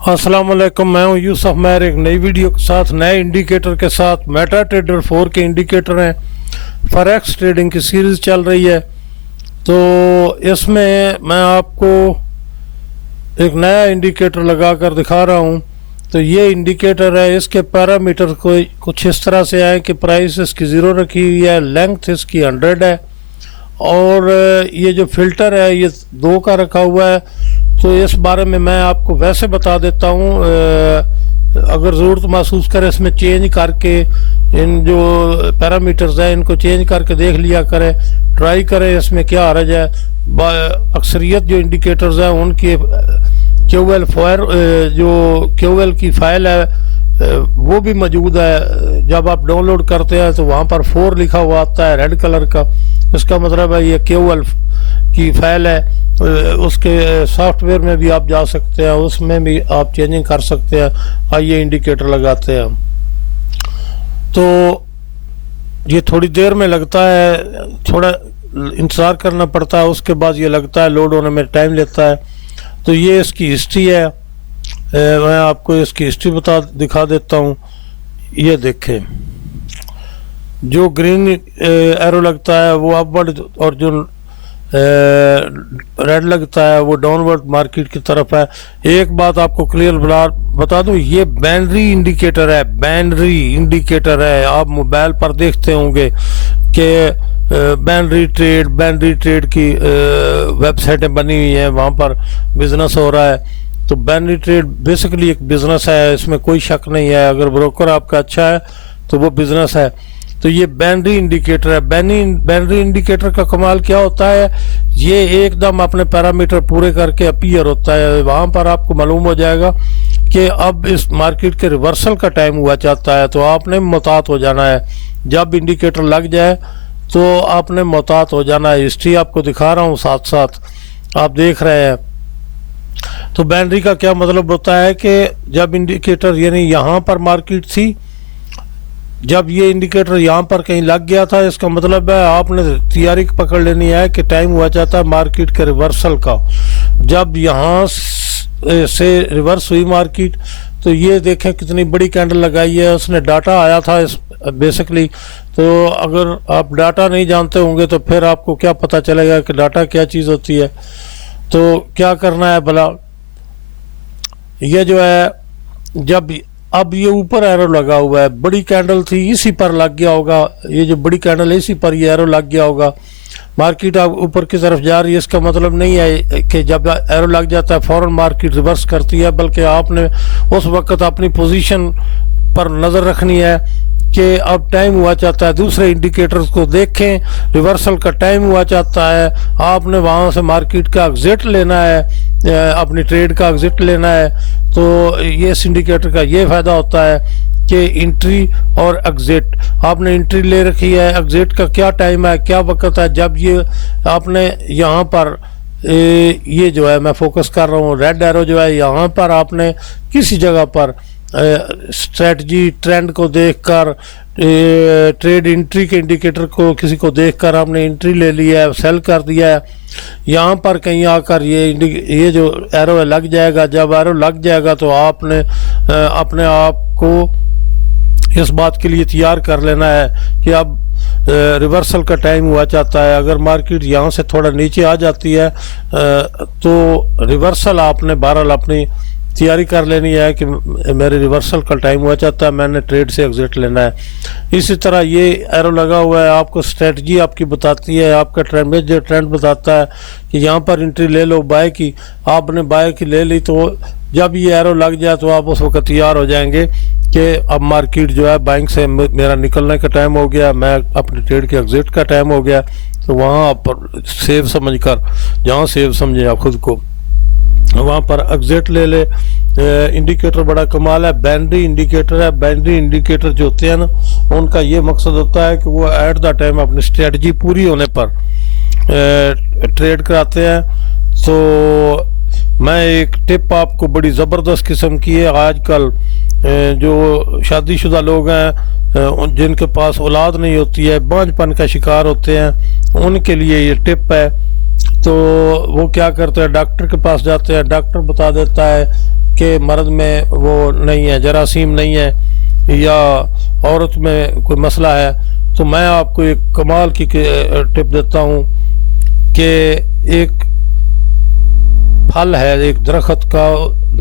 अस्सलाम वालेकुम, मैं हूं यूसुफ महर एक नई वीडियो के साथ नए इंडिकेटर के साथ। मेटा ट्रेडर 4 के इंडिकेटर हैं। फॉरेक्स ट्रेडिंग की सीरीज़ चल रही है, तो इसमें मैं आपको एक नया इंडिकेटर लगा कर दिखा रहा हूं। तो ये इंडिकेटर है, इसके पैरामीटर को कुछ इस तरह से है कि प्राइस इसकी 0 रखी हुई है, लेंथ इसकी 100 है, और ये जो फिल्टर है ये 2 का रखा हुआ है। तो इस बारे में मैं आपको वैसे बता देता हूँ, अगर ज़रूरत महसूस करें इसमें चेंज करके इन जो पैरामीटर्स हैं इनको चेंज करके देख लिया करें, ट्राई करें इसमें क्या हर्ज है। अक्सरियत जो इंडिकेटर्स हैं उनकी QL फायर जो QL की फाइल है वो भी मौजूद है। जब आप डाउनलोड करते हैं तो वहाँ पर 4 लिखा हुआ आता है रेड कलर का, इसका मतलब है ये QL की फाइल है। उसके सॉफ्टवेयर में भी आप जा सकते हैं, उसमें भी आप चेंजिंग कर सकते हैं। आइए इंडिकेटर लगाते हैं। तो ये थोड़ी देर में लगता है, थोड़ा इंतज़ार करना पड़ता है, उसके बाद ये लगता है, लोड होने में टाइम लेता है। तो ये इसकी हिस्ट्री है, मैं आपको इसकी हिस्ट्री दिखा देता हूँ। ये देखें, जो ग्रीन एरो लगता है वो अपवर्ड और जो रेड लगता है वो डाउनवर्ड मार्केट की तरफ है। एक बात आपको क्लियर बता दूं, ये बाइनरी इंडिकेटर है, बाइनरी इंडिकेटर है। आप मोबाइल पर देखते होंगे कि बाइनरी ट्रेड की वेबसाइटें बनी हुई हैं, वहाँ पर बिजनेस हो रहा है। तो बाइनरी ट्रेड बेसिकली एक बिजनेस है, इसमें कोई शक नहीं है। अगर ब्रोकर आपका अच्छा है तो वो बिजनेस है। तो ये बाइनरी इंडिकेटर है। बाइनरी इंडिकेटर का कमाल क्या होता है, ये एकदम अपने पैरामीटर पूरे करके अपीयर होता है। वहाँ पर आपको मालूम हो जाएगा कि अब इस मार्केट के रिवर्सल का टाइम हुआ चाहता है, तो आपने मोहतात हो जाना है। जब इंडिकेटर लग जाए तो आपने मोहतात हो जाना है। हिस्ट्री आपको दिखा रहा हूँ साथ साथ, आप देख रहे हैं। तो बाइनरी का क्या मतलब होता है कि जब इंडिकेटर यानी यहाँ पर मार्केट थी, जब ये इंडिकेटर यहाँ पर कहीं लग गया था, इसका मतलब है आपने तैयारी पकड़ लेनी है कि टाइम हुआ चाहता है मार्केट के रिवर्सल का। जब यहाँ से रिवर्स हुई मार्केट, तो ये देखें कितनी बड़ी कैंडल लगाई है, उसने डाटा आया था इस बेसिकली। तो अगर आप डाटा नहीं जानते होंगे तो फिर आपको क्या पता चलेगा कि डाटा क्या चीज़ होती है। तो क्या करना है भला, ये जो है, जब अब ये ऊपर एरो लगा हुआ है, बड़ी कैंडल थी इसी पर लग गया होगा, ये जो बड़ी कैंडल है इसी पर ये एरो लग गया होगा। मार्केट अब ऊपर की तरफ जा रही है, इसका मतलब नहीं है कि जब एरो लग जाता है फौरन मार्केट रिवर्स करती है, बल्कि आपने उस वक्त अपनी पोजीशन पर नज़र रखनी है कि अब टाइम हुआ चाहता है। दूसरे इंडिकेटर्स को देखें, रिवर्सल का टाइम हुआ चाहता है, आपने वहाँ से मार्केट का एग्जिट लेना है, अपनी ट्रेड का एग्जिट लेना है। तो ये इस इंडिकेटर का ये फ़ायदा होता है कि एंट्री और एग्जिट, आपने एंट्री ले रखी है, एग्जिट का क्या टाइम है, क्या वक्त है। जब ये आपने यहाँ पर ये जो है, मैं फोकस कर रहा हूँ, रेड एरो जो है, यहाँ पर आपने किसी जगह पर स्ट्रेटजी ट्रेंड को देखकर, ट्रेड एंट्री के इंडिकेटर को किसी को देखकर आपने एंट्री ले लिया है, सेल कर दिया है। यहाँ पर कहीं आकर ये जो एरो है लग जाएगा। जब एरो लग जाएगा तो आपने अपने आप को इस बात के लिए तैयार कर लेना है कि अब रिवर्सल का टाइम हुआ चाहता है। अगर मार्केट यहाँ से थोड़ा नीचे आ जाती है तो रिवर्सल आपने बहरहाल अपनी तैयारी कर लेनी है कि मेरे रिवर्सल का टाइम हुआ चाहता है, मैंने ट्रेड से एग्जिट लेना है। इसी तरह ये एरो लगा हुआ है, आपको स्ट्रेटजी आपकी बताती है, आपका ट्रेंड जो ट्रेंड बताता है कि यहाँ पर एंट्री ले लो बाय की। आपने बाय की ले ली, तो जब ये एरो लग जाए तो आप उस वक्त तैयार हो जाएंगे कि अब मार्केट जो है बाइंग से मेरा निकलने का टाइम हो गया, मैं अपनी ट्रेड के एग्जिट का टाइम हो गया। तो वहाँ पर सेव समझ कर, जहाँ सेव समझे आप खुद को, वहाँ पर एग्जिट ले ले। इंडिकेटर बड़ा कमाल है, बाइनरी इंडिकेटर है। बाइनरी इंडिकेटर जो होते हैं ना, उनका ये मकसद होता है कि वो एट द टाइम अपनी स्ट्रेटजी पूरी होने पर ट्रेड कराते हैं। तो मैं एक टिप आपको बड़ी ज़बरदस्त किस्म की है, आजकल जो शादीशुदा लोग हैं जिनके पास औलाद नहीं होती है, बांझपन का शिकार होते हैं, उनके लिए ये टिप है। तो वो क्या करते हैं, डॉक्टर के पास जाते हैं, डॉक्टर बता देता है कि मर्द में वो नहीं है, जरासीम नहीं है या औरत में कोई मसला है, तो मैं आपको एक कमाल की टिप देता हूँ कि एक फल है, एक दरख्त का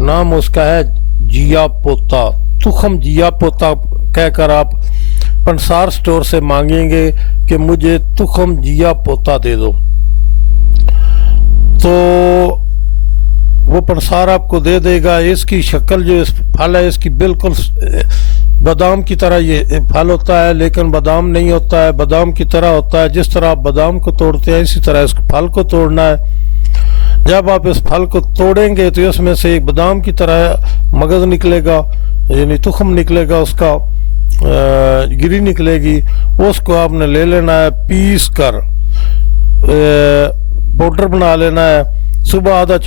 नाम उसका है जिया पोता, तुखम जिया पोता कहकर आप पंसार स्टोर से मांगेंगे कि मुझे तुखम जिया पोता दे दो, तो वो पंसार आपको दे देगा। इसकी शक्ल जो इस फल है इसकी बिल्कुल बादाम की तरह ये फल होता है, लेकिन बादाम नहीं होता है, बादाम की तरह होता है। जिस तरह आप बादाम को तोड़ते हैं इसी तरह इस फल को तोड़ना है। जब आप इस फल को तोड़ेंगे तो इसमें से एक बादाम की तरह मगज निकलेगा, यानी तुखम निकलेगा, उसका गिरी निकलेगी। उसको आपने ले लेना है, पीस कर पाउडर बना लेना है। सुबह आधा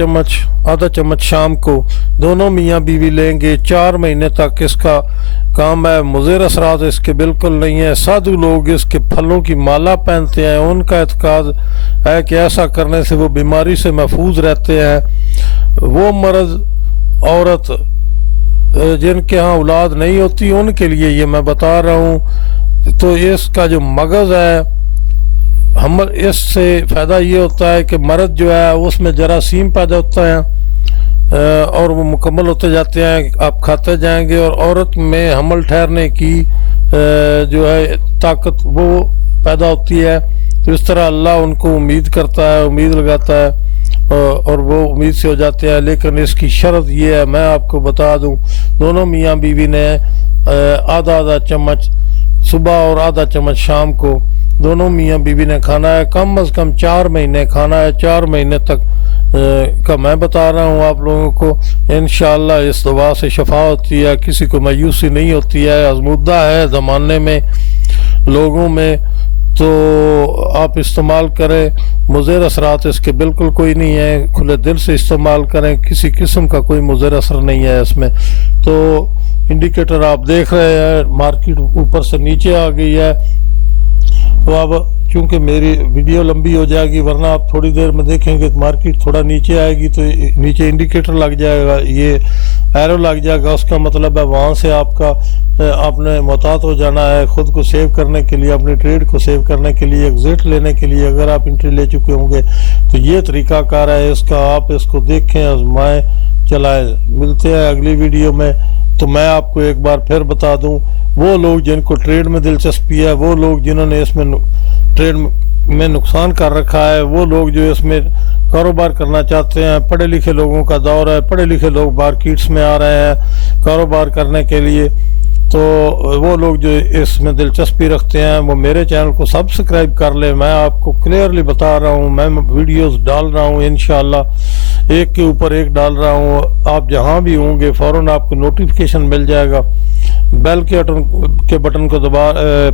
चम्मच शाम को, दोनों मियाँ बीवी लेंगे। 4 महीने तक इसका काम है। मुज़र असरात इसके बिल्कुल नहीं है। साधु लोग इसके फलों की माला पहनते हैं, उनका एतकाद है कि ऐसा करने से वो बीमारी से महफूज रहते हैं। वो मर्द औरत जिनके यहाँ औलाद नहीं होती उनके लिए ये मैं बता रहा हूँ। तो इसका जो मगज़ है, हम इससे फ़ायदा ये होता है कि मर्द जो है उसमें जरासीम पैदा होता है और वो मुकम्मल होते जाते हैं, आप खाते जाएंगे। और औरत में हमल ठहरने की जो है ताकत वो पैदा होती है। तो इस तरह अल्लाह उनको उम्मीद करता है, उम्मीद लगाता है और वो उम्मीद से हो जाते हैं। लेकिन इसकी शर्त ये है, मैं आपको बता दूं, दोनों मियाँ बीवी ने आधा चम्मच सुबह और आधा चम्मच शाम को दोनों मियाँ बीवी ने खाना है। कम अज़ कम 4 महीने खाना है। 4 महीने तक का मैं बता रहा हूँ आप लोगों को। इंशाअल्लाह इस दवा से शफा होती है, किसी को मायूसी नहीं होती है। आज़मूदा है ज़माने में लोगों में, तो आप इस्तेमाल करें। मुज़र असरात इसके बिल्कुल कोई नहीं है। खुले दिल से इस्तेमाल करें, किसी किस्म का कोई मुज़र असर नहीं है इसमें। तो इंडिकेटर आप देख रहे हैं, मार्केट ऊपर से नीचे आ गई है। तो अब चूंकि मेरी वीडियो लंबी हो जाएगी, वरना आप थोड़ी देर में देखेंगे तो मार्केट थोड़ा नीचे आएगी, तो नीचे इंडिकेटर लग जाएगा, ये एरो लग जाएगा। उसका मतलब है वहाँ से आपने मोहतात हो जाना है खुद को सेव करने के लिए, अपनी ट्रेड को सेव करने के लिए, एग्जिट लेने के लिए। अगर आप एंट्री ले चुके होंगे तो ये तरीकाकार है इसका, आप इसको देखें, आजमाएं, चलाएं। मिलते हैं अगली वीडियो में। तो मैं आपको एक बार फिर बता दूं, वो लोग जिनको ट्रेड में दिलचस्पी है, वो लोग जिन्होंने इसमें ट्रेड में नुकसान कर रखा है, वो लोग जो इसमें कारोबार करना चाहते हैं, पढ़े लिखे लोगों का दौर है, पढ़े लिखे लोग मार्केट्स में आ रहे हैं कारोबार करने के लिए, तो वो लोग जो इसमें दिलचस्पी रखते हैं वो मेरे चैनल को सब्सक्राइब कर ले। मैं आपको क्लियरली बता रहा हूँ, मैं वीडियोस डाल रहा हूँ, इंशाल्लाह एक के ऊपर एक डाल रहा हूँ। आप जहाँ भी होंगे फ़ौरन आपको नोटिफिकेशन मिल जाएगा। बेल के बटन को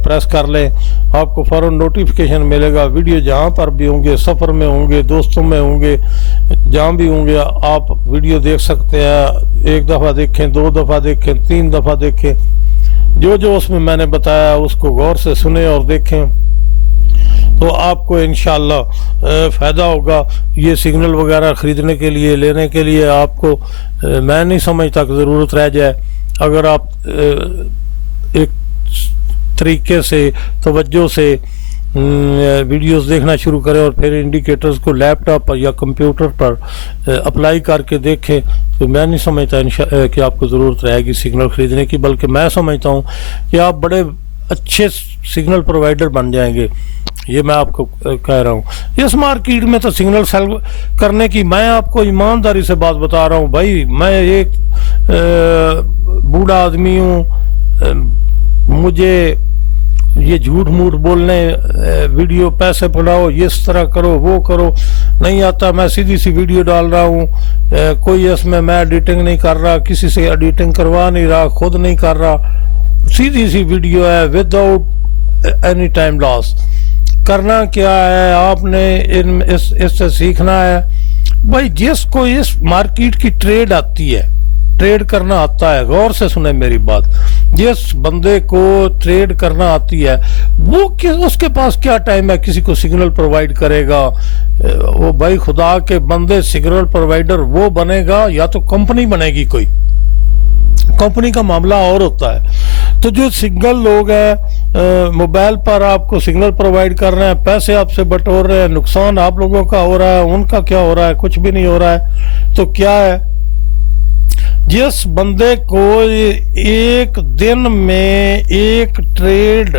प्रेस कर लें, आपको फ़ौरन नोटिफिकेशन मिलेगा। वीडियो जहाँ पर भी होंगे, सफ़र में होंगे, दोस्तों में होंगे, जहाँ भी होंगे आप वीडियो देख सकते हैं। 1 दफ़ा देखें, 2 दफ़ा देखें, 3 दफ़ा देखें, जो उसमें मैंने बताया उसको गौर से सुने और देखें, तो आपको इंशाल्लाह फ़ायदा होगा। ये सिग्नल वगैरह ख़रीदने के लिए, लेने के लिए आपको मैं नहीं समझता कि ज़रूरत रह जाए। अगर आप एक तरीके से तवज्जो से वीडियोस देखना शुरू करें और फिर इंडिकेटर्स को लैपटॉप पर या कंप्यूटर पर अप्लाई करके देखें, तो मैं नहीं समझता कि आपको ज़रूरत रहेगी सिग्नल ख़रीदने की। बल्कि मैं समझता हूँ कि आप बड़े अच्छे सिग्नल प्रोवाइडर बन जाएंगे। ये मैं आपको कह रहा हूँ। इस मार्केट में तो सिग्नल सेल करने की मैं आपको ईमानदारी से बात बता रहा हूँ भाई। मैं एक बूढ़ा आदमी हूँ, मुझे ये झूठ मूठ बोलने, वीडियो पैसे पढ़ाओ, ये इस तरह करो, वो करो नहीं आता। मैं सीधी सी वीडियो डाल रहा हूँ, कोई इसमें मैं एडिटिंग नहीं कर रहा, किसी से एडिटिंग करवा नहीं रहा, खुद नहीं कर रहा। सीधी सी वीडियो है विदाउट एनी टाइम लॉस। करना क्या है, आपने इससे सीखना है भाई। जिसको इस मार्केट की ट्रेड आती है, ट्रेड करना आता है, गौर से सुने मेरी बात, जिस बंदे को ट्रेड करना आती है वो उसके पास क्या टाइम है किसी को सिग्नल प्रोवाइड करेगा? वो भाई खुदा के बंदे, सिग्नल प्रोवाइडर वो बनेगा या तो कंपनी बनेगी, कोई कंपनी का मामला और होता है। तो जो सिंगल लोग हैं मोबाइल पर आपको सिग्नल प्रोवाइड कर रहे हैं, पैसे आपसे बटोर रहे हैं, नुकसान आप लोगों का हो रहा है, उनका क्या हो रहा है? कुछ भी नहीं हो रहा है। तो क्या है, जिस बंदे को एक दिन में एक ट्रेड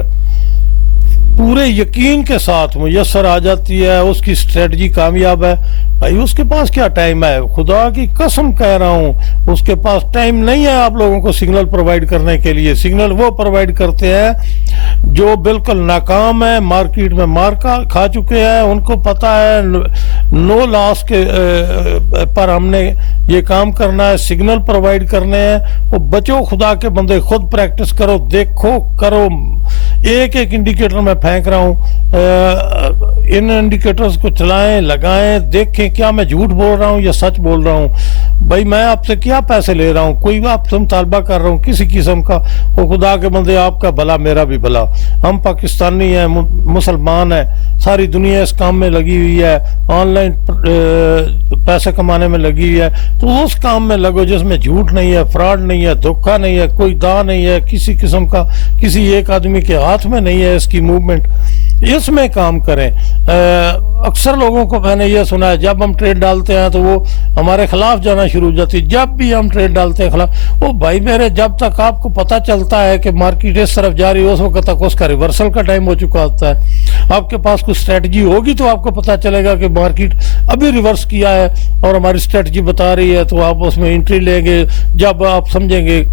पूरे यकीन के साथ मुयस्सर आ जाती है, उसकी स्ट्रेटजी कामयाब है, भाई उसके पास क्या टाइम है? खुदा की कसम कह रहा हूं, उसके पास टाइम नहीं है आप लोगों को सिग्नल प्रोवाइड करने के लिए। सिग्नल वो प्रोवाइड करते हैं जो बिल्कुल नाकाम है, मार्केट में मार खा चुके हैं, उनको पता है नो लॉस के पर हमने ये काम करना है, सिग्नल प्रोवाइड करने हैं। वो बचो खुदा के बंदे, खुद प्रैक्टिस करो, देखो, करो। एक एक इंडिकेटर मैं फेंक रहा हूं, इन इंडिकेटर्स को चलाएं, लगाएं, देखें क्या मैं झूठ बोल रहा हूं या सच बोल रहा हूं। भाई मैं आपसे क्या पैसे ले रहा हूं, कोई आपसे मुतालबा कर रहा हूं किसी किस्म का? वो खुदा के बंदे, आपका भला मेरा भी भला। हम पाकिस्तानी हैं, मुसलमान हैं, सारी दुनिया इस काम में लगी हुई है, ऑनलाइन पैसे कमाने में लगी हुई है। तो उस काम में लगो जिसमें झूठ नहीं है, फ्रॉड नहीं है, धोखा नहीं है, कोई दांव नहीं है किसी किस्म का, किसी एक आदमी के हाथ में नहीं है इसकी मूवमेंट, इसमें काम करें। अक्सर लोगों को मैंने ये सुना है, जब हम ट्रेड डालते हैं तो वो हमारे खिलाफ जाना शुरू हो जाती है। जब भी हम ट्रेड डालते हैं खिलाफ, ओ भाई मेरे, जब तक आपको पता चलता है कि मार्केट इस तरफ जा रही है, उस वक्त तक उसका रिवर्सल का टाइम हो चुका होता है। आपके पास कुछ स्ट्रेटजी होगी तो आपको पता चलेगा कि मार्केट अभी रिवर्स किया है और हमारी स्ट्रेटजी बता रही है, तो आप उसमें एंट्री लेंगे। जब आप समझेंगे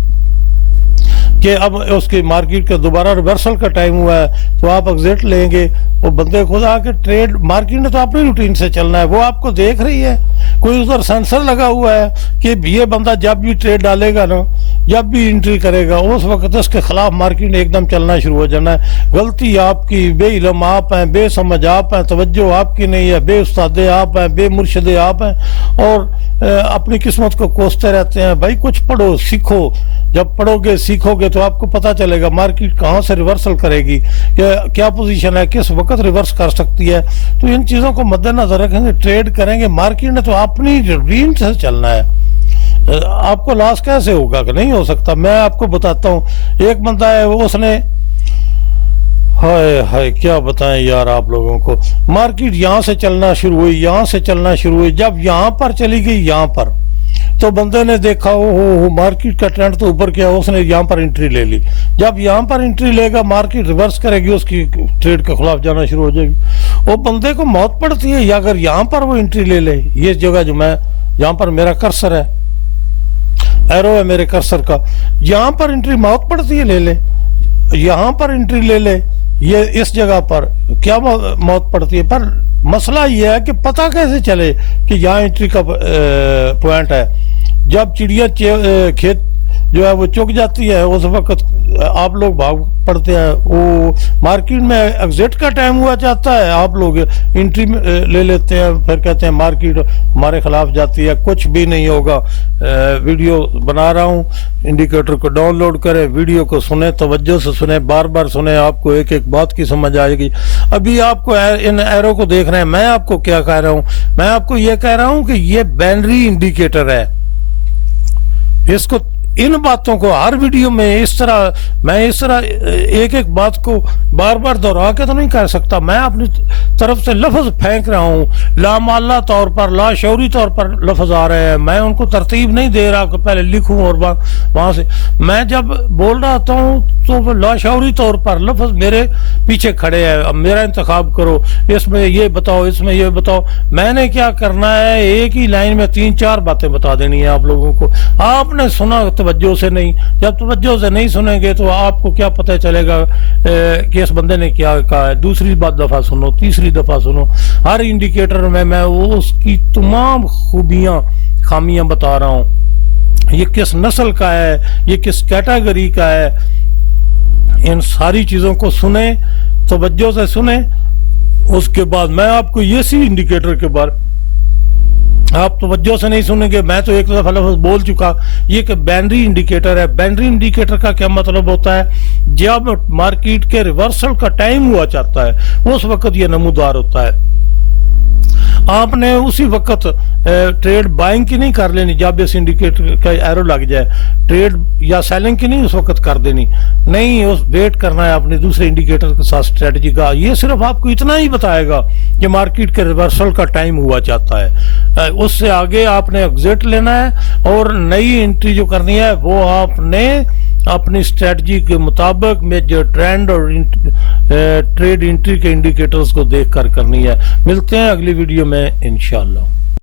कि अब उसकी मार्केट का दोबारा रिवर्सल का टाइम हुआ है तो आप एग्जिट लेंगे। वो बंदे खुदा के ट्रेड, मार्केट ने तो अपनी रूटीन से चलना है, वो आपको देख रही है, कोई उधर सेंसर लगा हुआ है कि ये बंदा जब भी ट्रेड डालेगा ना, जब भी एंट्री करेगा, उस वक्त उसके खिलाफ मार्केट ने एकदम चलना शुरू हो जाना है। गलती आपकी, बेइल्म आप हैं, बेसमझ आप हैं, तवज्जो आपकी नहीं है, बेउस्तादे आप हैं, बेमुर्शिदे आप हैं और अपनी किस्मत को कोसते रहते हैं। भाई कुछ पढ़ो, सीखो। जब पढ़ोगे, सीखोगे तो आपको पता चलेगा मार्केट कहाँ से रिवर्सल करेगी, क्या पोजीशन है, किस वक्त रिवर्स कर सकती है। तो इन चीज़ों को मद्देनजर रखेंगे, ट्रेड करेंगे। मार्केट ने तो अपनी रूटीन से चलना है, आपको लॉस कैसे होगा? कि नहीं हो सकता। मैं आपको बताता हूँ, एक बंदा है वो, उसने, हाय हाय क्या बताएं यार आप लोगों को, मार्केट यहाँ से चलना शुरू हुई, यहाँ से चलना शुरू हुई, जब यहाँ पर चली गई, यहाँ पर, तो बंदे ने देखा हो मार्केट का ट्रेंड तो ऊपर किया, उसने यहाँ पर एंट्री ले ली। जब यहाँ पर एंट्री लेगा, मार्केट रिवर्स करेगी, उसकी ट्रेड के खिलाफ जाना शुरू हो जाएगी। वो बंदे को मौत पड़ती है या अगर यहाँ पर वो एंट्री ले ले, ये जगह जो मैं, यहाँ पर मेरा कर्सर है, एरो है मेरे कर्सर का, यहाँ पर एंट्री मौत पड़ती है, ले ले, यहाँ पर एंट्री ले ले, ये इस जगह पर क्या मौत पड़ती है। पर मसला ये है कि पता कैसे चले कि यहाँ एंट्री का पॉइंट है। जब चिड़िया खेत जो है वो चुग जाती है, उस वक्त आप लोग भाग पड़ते हैं, वो मार्केट में एग्जिट का टाइम हुआ जाता है, आप लोग एंट्री ले लेते हैं, फिर कहते हैं मार्केट हमारे खिलाफ जाती है। कुछ भी नहीं होगा। वीडियो बना रहा हूँ, इंडिकेटर को डाउनलोड करें, वीडियो को सुने, तवज्जो से सुने, बार बार सुने, आपको एक एक बात की समझ आएगी। अभी आपको इन एरो को देख रहे हैं, मैं आपको क्या कह रहा हूँ, मैं आपको ये कह रहा हूँ कि ये बाइनरी इंडिकेटर है। इसको, इन बातों को हर वीडियो में इस तरह एक एक बात को बार बार दोहरा के तो नहीं कर सकता। मैं अपनी तरफ से लफ्ज फेंक रहा हूँ, लामाला तौर पर, लाशौरी तौर पर लफ्ज आ रहे हैं, मैं उनको तरतीब नहीं दे रहा कि पहले लिखूं और वहां से। मैं जब बोल रहा हूँ तो लाशौरी तौर पर लफ्ज मेरे पीछे खड़े हैं, अब मेरा इंतखाब करो, इसमें ये बताओ, इसमें ये बताओ। मैंने क्या करना है, एक ही लाइन में 3-4 बातें बता देनी है आप लोगों को। आपने सुना तवज्जो से नहीं, जब तवज्जो से नहीं सुनेंगे तो आपको क्या पता चलेगा कि इस बंदे ने क्या कहा है। दूसरी दफा सुनो, तीसरी दफा सुनो, हर इंडिकेटर में मैं वो उसकी तमाम खूबियां, खामियां बता रहा हूँ, ये किस नस्ल का है, ये किस कैटेगरी का है। इन सारी चीजों को सुने, तवज्जो से सुने। उसके बाद मैं आपको ये सी इंडिकेटर के बारे आप तवज्जो से नहीं सुनेंगे, मैं तो एक दफा लफ्ज़ बोल चुका। ये कि बाइनरी इंडिकेटर है। बाइनरी इंडिकेटर का क्या मतलब होता है? जब मार्केट के रिवर्सल का टाइम हुआ चाहता है उस वक्त ये नमूदार होता है। आपने उसी वक्त ट्रेड बाइंग की नहीं कर लेनी जब इस इंडिकेटर का एरो लग जाए, ट्रेड या सेलिंग की नहीं उस वक्त कर देनी, नहीं, उस वेट करना है अपने दूसरे इंडिकेटर के साथ स्ट्रेटजी का। ये सिर्फ आपको इतना ही बताएगा कि मार्केट के रिवर्सल का टाइम हुआ चाहता है, उससे आगे आपने एग्जिट लेना है और नई एंट्री जो करनी है वो आपने अपनी स्ट्रेटजी के मुताबिक मेजर ट्रेंड और ट्रेड एंट्री के इंडिकेटर्स को देखकर करनी है। मिलते हैं अगली वीडियो में इंशाल्लाह।